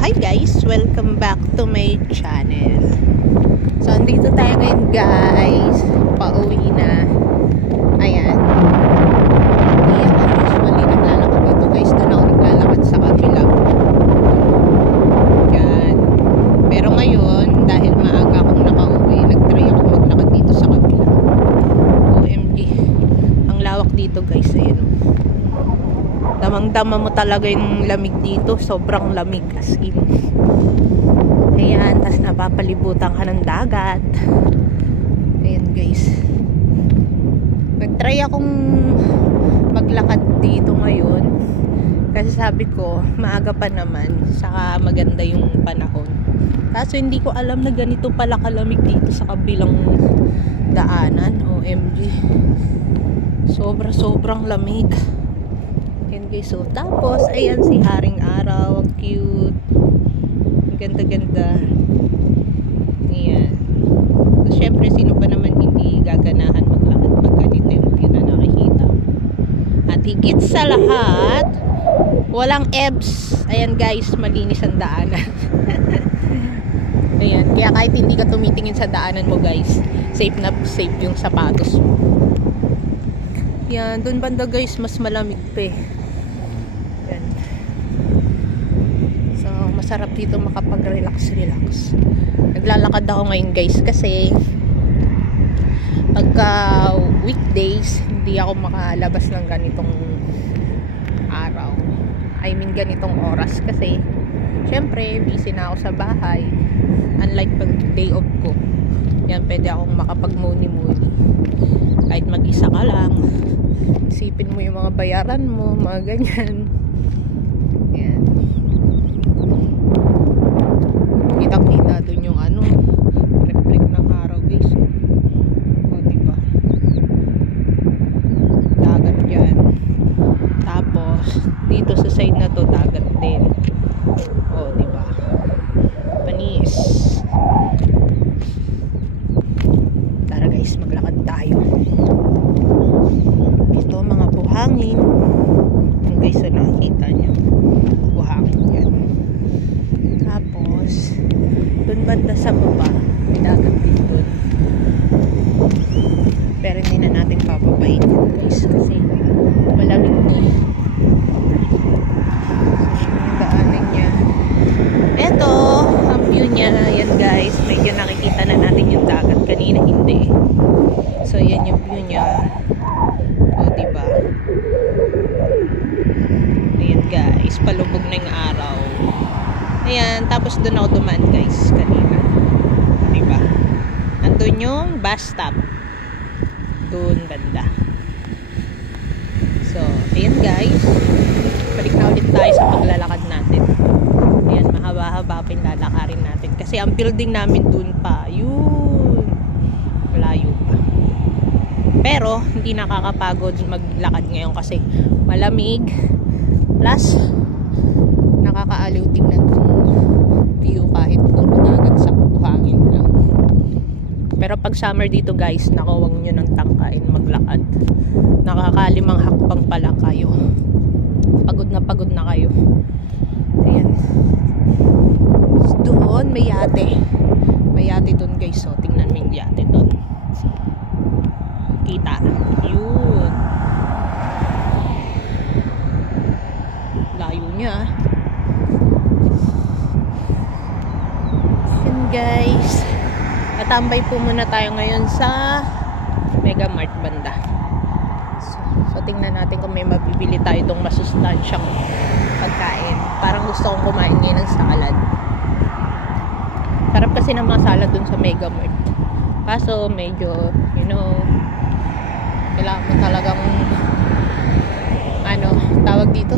hi guys! Welcome back to my channel. So, andito tayo ngayon guys. Pauwi na. Ayan. Hindi ako usually naglalakad dito guys. Doon ako naglalakad sa kabila. Yan. Pero ngayon, dahil maaga akong nakauwi, nagtry ako maglakad dito sa kabila. OMG. Ang lawak dito guys. Ayan. Damang-dama mo talaga yung lamig dito. Sobrang lamig as in. Ayan. Tapos napapalibutan ka ng dagat. Ayan guys. Nag-try akong maglakad dito ngayon. Kasi sabi ko, maaga pa naman. Saka maganda yung panahon. Kaso hindi ko alam na ganito pala kalamig dito sa kabilang daanan. OMG. Sobrang lamig. Ayan guys, so tapos ayan si Haring Araw, ang cute, ang ganda-ganda. Ayan. So syempre sino pa naman hindi gaganahan maglakad pag ganito yung view na nakikita. At higit sa lahat, walang EBS. Ayan guys, malinis ang daanan. Ayan, kaya kahit hindi ka tumitingin sa daanan mo guys, safe na safe yung sapatos mo. Yan, dun banda guys, mas malamig pa eh. Yan. So, masarap dito makapag-relax. Naglalakad ako ngayon guys kasi pagka weekdays, hindi ako makalabas ng ganitong araw. I mean, ganitong oras kasi syempre, busy na ako sa bahay. Unlike pag day off ko. Yan, pwede akong makapag-muni-muni. Kahit mag-isa ka lang. Isipin mo yung mga bayaran mo, mga ganyan. Yan. Kitang-kita dun yung ano, reflect ng araw guys. O, diba? Dagat yan. Tapos, dito sa side na to, dagat din. O, diba? Panis. Tara guys, maglakad tayo. Ito mga buhangin. Yung guys na nakikita nyo, buhangin yan. Tapos dun banda sa baba, may dagat din dun. Pero hindi na natin papapain yun guys kasi malamig din. So yung daanan nya, eto ang view nya. Yan guys, medyo nakikita na natin yung dagat. Kanina hindi. So yan yung view nya. O diba? Ayan guys, palubog na yung araw. Ayan, tapos doon ako dumaan guys kanina. Diba? Andun yung bus stop. Doon banda. So, ayan guys. Balik na ulit tayo sa paglalakad natin. Ayan, mahaba-haba pa yung lalakarin natin. Kasi ang building namin doon pa. Yun. Malayo pa. Pero, hindi nakakapagod maglakad ngayon kasi malamig. Plus, nakakaaliw tingnan yung view kahit puro dagat sa buhangin lang. Pero pag summer dito guys, nakawag nyo ng tangkain maglakad. Nakakalimang hakbang pa lang kayo. Pagod na kayo. Ayan. Doon, may yate. May yate doon guys. So, tingnan mo yung yate doon. Kita. Yun. Layo niya. Yun guys. Matambay po muna tayo ngayon sa Mega Mart banda. So tingnan natin kung may mabibili tayo itong masustansyang pagkain. Parang gusto kong kumain ngayon ng salad. Sarap kasi ng mga salad dun sa Mega Mart. Kaso medyo, you know, kailangan mo talagang ano, tawag dito,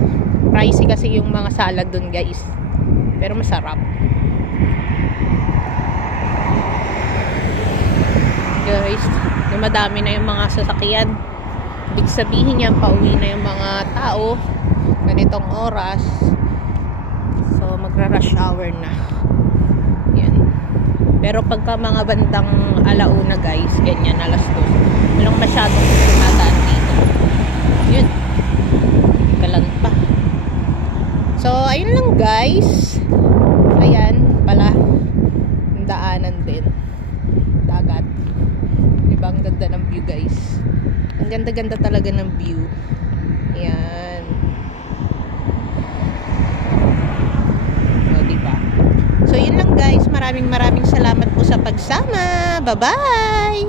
pricey kasi yung mga salad dun guys, pero masarap guys. Madami na yung mga sasakyan, ibig sabihin yan pauwi na yung mga tao ganitong oras. So magra-rush hour na yan. Pero pagka mga bandang alauna guys, ganyan alas 2, walang masyadong tumataan dito. Yun, kalan pa. So ayun lang guys. ayan pala, yung daanan din. Dagat. Diba, ang ganda ng view guys. Ang ganda-ganda talaga ng view. Ayan. O, diba? So, yun lang guys. Maraming salamat po sa pagsama. Bye-bye!